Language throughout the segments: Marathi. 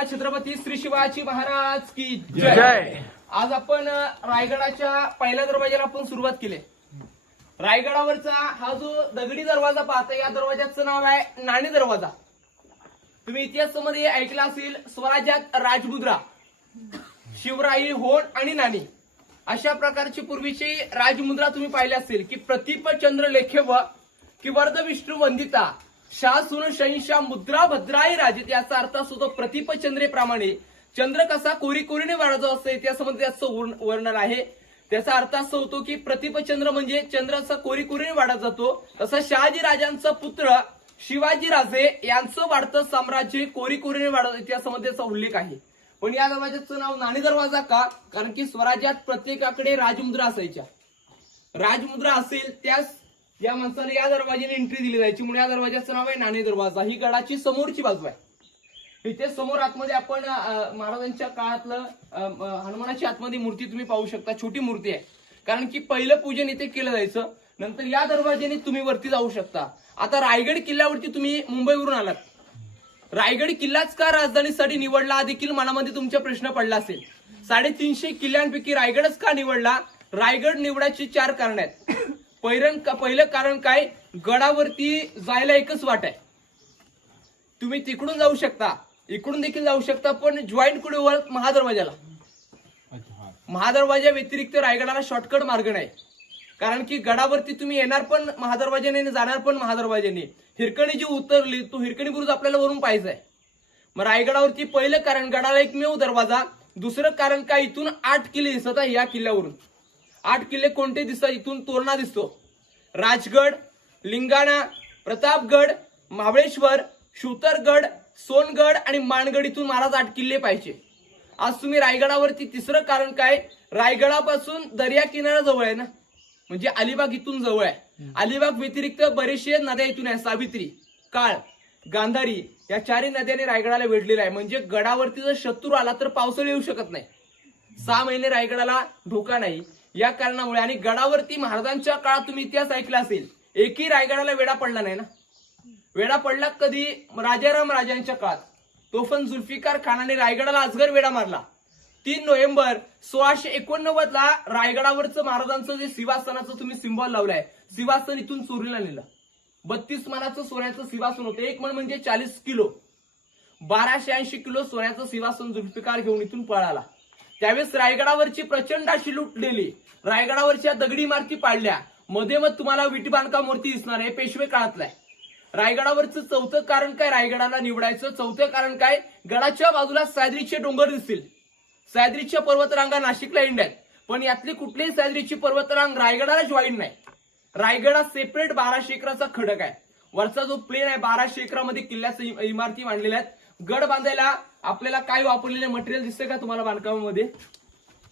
बोला छत्रपती श्री शिवाजी महाराज की जय. आज आपण रायगडाच्या पहिल्या दरवाजाला आपण सुरुवात केली. रायगडावरचा हा जो दगडी दरवाजा पाहता या दरवाजाचं नाव आहे नाणी दरवाजा. तुम्ही इतिहासामध्ये ऐकला असेल स्वराज्यात राजमुद्रा शिवराई होण आणि नाणी. अशा प्रकारची पूर्वीची राजमुद्रा तुम्ही पाहिली असेल की प्रतिप चंद्र लेखेव की वर्ध विष्णू वंदिता शासून शहिंशा मुद्रा भद्राई राजित याचा अर्थ असतो तो प्रतिप चंद्रेप्रमाणे चंद्र कसा कोरी कोरीने वाढतो इतिहासामध्ये त्याचं वर्ण- वर्णन आहे. त्याचा अर्थ असा होतो की प्रतिपचंद्र म्हणजे चंद्र असा कोरी कोरीने वाढत जातो. तसा शहाजी राजांचा पुत्र शिवाजी राजे यांचं वाढतं साम्राज्य कोरी कोरीने वाढत इतिहासामध्ये त्याचा उल्लेख आहे. पण या दरवाजाचं नाव नाणी दरवाजा का? कारण की स्वराज्यात प्रत्येकाकडे राजमुद्रा असायच्या. राजमुद्रा असेल त्यास या माणसाने या दरवाजेने एंट्री दिली जायची म्हणून या दरवाजाचं नाव आहे नाणे दरवाजा. ही गडाची समोरची बाजू आहे. इथे समोर आतमध्ये आपण महाराजांच्या काळातलं हनुमानाची आतमध्ये मूर्ती तुम्ही पाहू शकता. छोटी मूर्ती आहे. कारण की पहिलं पूजन इथे केलं जायचं. नंतर या दरवाजेने तुम्ही वरती जाऊ शकता. आता रायगड किल्ल्यावरती तुम्ही मुंबईवरून आलात. रायगड किल्लाच का राजधानीसाठी निवडला? हा देखील मनामध्ये तुमचा प्रश्न पडला असेल. साडेतीनशे किल्ल्यांपैकी रायगडच का निवडला? रायगड निवडायची चार कारण आहेत. पहिलं पहिलं कारण काय? गडावरती जायला एकच वाट आहे. तुम्ही तिकडून जाऊ शकता. इकडून देखील जाऊ शकता पण जॉईंट कुठे वर? महादरवाजाला महादरवाजा व्यतिरिक्त रायगडाला शॉर्टकट मार्ग नाही. कारण की गडावरती तुम्ही येणार पण महादरवाजाने आणि जाणार पण महादरवाजाने हिरकणी जी उतरली तो हिरकणी बुरुज आपल्याला वरून पाहिजे आहे. मग रायगडावरती पहिलं कारण गडाला एकमेव दरवाजा. दुसरं कारण काय? इथून आठ किल्ले दिसत आहे या किल्ल्यावरून. आठ किल्ले कोणते दिसतात? इथून तोरणा दिसतो. राजगड लिंगाणा प्रतापगड महाबळेश्वर शुतरगड सोनगड आणि मानगड इथून महाराज आठ किल्ले पाहिजे. आज तुम्ही रायगडावरती तिसरं कारण काय? रायगडापासून दर्या किनारा जवळ आहे ना? म्हणजे अलिबाग इथून जवळ आहे. अलिबाग व्यतिरिक्त बरेचसे नद्या इथून आहे सावित्री काळ गांधारी या चारही नद्याने रायगडाला वेढलेल्या आहे. म्हणजे गडावरती जर शत्रू आला तर पावसाळी येऊ शकत नाही. सहा महिने रायगडाला धोका नाही. या कारणामुळे आणि गडावरती महाराजांच्या काळात तुम्ही इतिहास ऐकला असेल एकही रायगडाला वेडा पडला नाही ना? वेडा पडला कधी? राजाराम राजांच्या काळात. तो पण जुल्फिकार खानाने रायगडाला अजगर वेढा मारला. तीन नोव्हेंबर सोळाशे एकोणनव्वद ला रायगडावरचं महाराजांचं जे सिंहासनाचं तुम्ही सिंबॉल लावलाय सिंहासन इथून चोरीला नेलं. बत्तीस मानाचं सोन्याचं सिंहासन होतं. एक मन म्हणजे चाळीस किलो. बाराशे ऐंशी किलो सोन्याचं सिंहासन जुल्फिकार घेऊन इथून पळाला. त्यावेळेस रायगडावरची प्रचंड अशी लुटलेली रायगडावरच्या दगडी इमारती पाडल्या. मध्ये मग तुम्हाला विटी बांधकाम मूर्ती दिसणार आहे पेशवे काळातला रायगडावरचं चौथं कारण काय? रायगडाला निवडायचं. चौथं कारण काय? गडाच्या बाजूला सह्याद्रीचे डोंगर दिसतील. सह्याद्रीच्या पर्वतरांगा नाशिकला एंड आहेत. पण यातली कुठलीही सह्याद्रीची पर्वतरांग रायगडाला जॉईन नाही. रायगडा सेपरेट बाराशे एकराचा खडक आहे. वरचा जो प्लेन आहे बाराशे एकरामध्ये किल्ल्याच्या इमारती मांडलेल्या आहेत. गड बांधायला आपल्याला काय वापरलेले मटेरियल दिसतंय का तुम्हाला बांधकामामध्ये?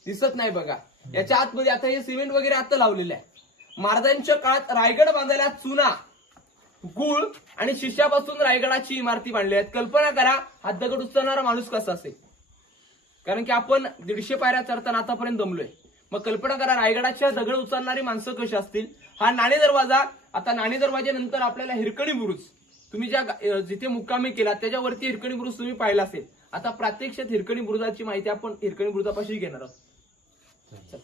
दिसत नाही बघा. याच्या आतमध्ये आता हे सिमेंट वगैरे आता लावलेलं आहे. महाराजांच्या काळात रायगड बांधायला चुना गुळ आणि शिष्यापासून रायगडाची इमारती बांधली आहेत. कल्पना करा हा दगड उचलणारा माणूस कसा असेल? कारण की आपण दीडशे पायऱ्या चढताना आतापर्यंत दमलोय. मग कल्पना करा रायगडाच्या दगड उचलणारी माणसं कशी असतील? हा नाणे दरवाजा आता नाणे दरवाज्यानंतर आपल्याला हिरकणी बुरुज. तुम्ही ज्या जिथे मुक्कामी केला त्याच्यावरती हिरकणी बुरुज तुम्ही पाहिला असेल. आता प्रात्यक्षात हिरकणी बुरुजाची माहिती आपण हिरकणी बुरुजापाशी घेणार आहोत चल.